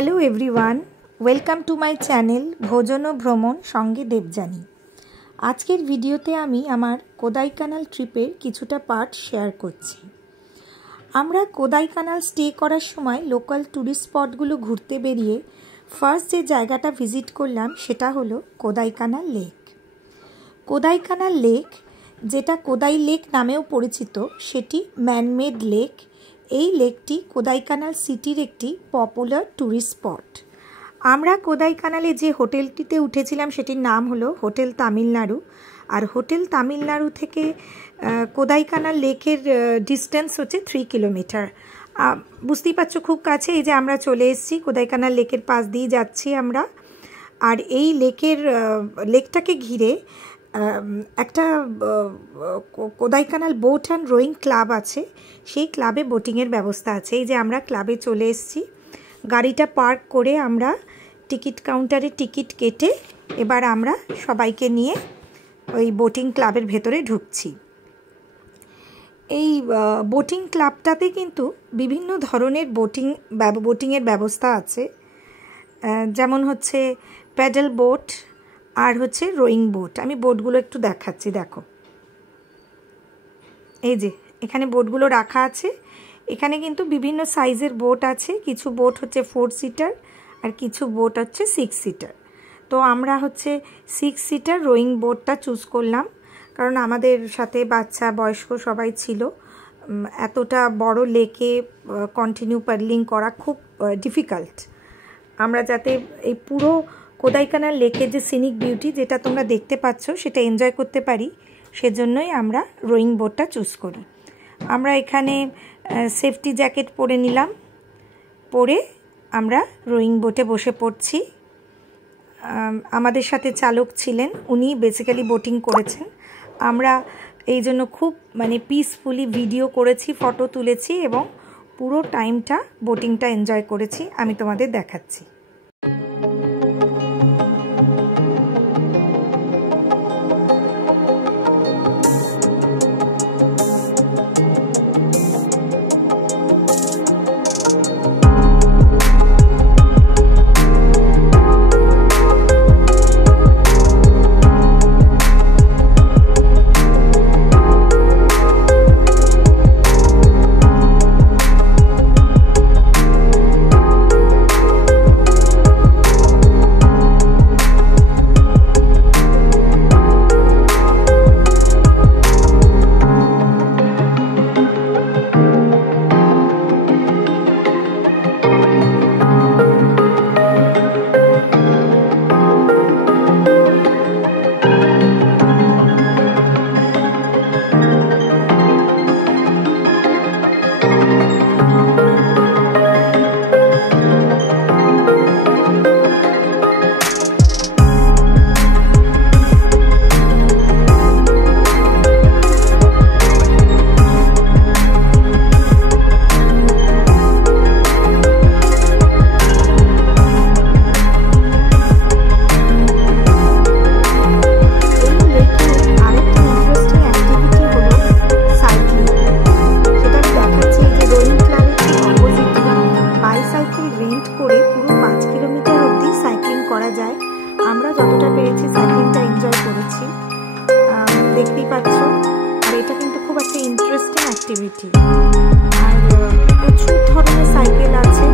Hello everyone, welcome to my channel ভোজন ও ভ্রমণ সঙ্গে দেবযানী। আজকের ভিডিওতে আমি আমার কোদাইকানাল ট্রিপের কিছুটা পার্ট শেয়ার করছি। আমরা কোদাইকানাল স্টে করার সময় লোকাল ট্যুরিস্ট স্পটগুলো ঘুরতে বেরিয়ে ফার্স্ট যে জায়গাটা ভিজিট করলাম সেটা হলো কোদাইকানাল লেক। কোদাইকানাল লেক, যেটা কোদাই লেক নামেও পরিচিত, সেটি ম্যানমেড লেক। এই লেকটি কোদাইকানাল সিটির একটি পপুলার ট্যুরিস্ট স্পট। আমরা কোদাইকানালে যে হোটেলটিতে উঠেছিলাম সেটির নাম হলো হোটেল তামিলনাড়ু। আর হোটেল তামিলনাড়ু থেকে কোদাইকানাল লেকের ডিস্টেন্স হচ্ছে 3 কিলোমিটার। বুঝতেই পারছো খুব কাছে। এই যে আমরা চলে এসেছি কোদাইকানাল লেকের পাশ দিয়ে যাচ্ছি আমরা। আর এই লেকটাকে ঘিরে একটা Kodaikanal boat and rowing club আছে। সেই ক্লাবে বোটিংয়ের ব্যবস্থা আছে। এই যে আমরা ক্লাবে চলে এসেছি। গাড়িটা পার্ক করে আমরা টিকিট কাউন্টারে টিকিট কেটে এবার আমরা সবাইকে নিয়ে ওই বোটিং ক্লাবের ভেতরে ঢুকছি। এই বোটিং ক্লাবটাতে কিন্তু বিভিন্ন ধরনের বোটিংয়ের ব্যবস্থা আছে, যেমন হচ্ছে প্যাডেল বোট আর হচ্ছে রোয়িং বোট। আমি বোটগুলো একটু দেখাচ্ছি, দেখো। এই যে এখানে বোটগুলো রাখা আছে। এখানে কিন্তু বিভিন্ন সাইজের বোট আছে। কিছু বোট হচ্ছে 4 সিটার আর কিছু বোট হচ্ছে 6 সিটার। তো আমরা হচ্ছে 6 সিটার রোয়িং বোটটা চুজ করলাম, কারণ আমাদের সাথে বাচ্চা বয়স্ক সবাই ছিল। এতটা বড় লেকে কন্টিনিউ প্যাডলিং করা খুব ডিফিকাল্ট। আমরা যাতে এই পুরো কোদাইকানাল লেকের যে সিনিক বিউটি যেটা তোমরা দেখতে পাচ্ছ সেটা এনজয় করতে পারি, সেজন্যই আমরা রোয়িং বোটটা চুজ করি। আমরা এখানে সেফটি জ্যাকেট পরে নিলাম, পরে আমরা রোয়িং বোটে বসে পড়ছি। আমাদের সাথে চালক ছিলেন, উনি বেসিক্যালি বোটিং করেছেন। আমরা এই জন্য খুব পিসফুলি ভিডিও করেছি, ফটো তুলেছি এবং পুরো টাইমটা বোটিংটা এনজয় করেছি। আমি তোমাদের দেখাচ্ছি। আমরা যতটা পেরেছি সাইক্লিংটা এনজয় করেছি, দেখতেই পাচ্ছ। আর এটা কিন্তু খুব একটা ইন্টারেস্টিং অ্যাক্টিভিটি। আর প্রচুর ধরনের সাইকেল আছে।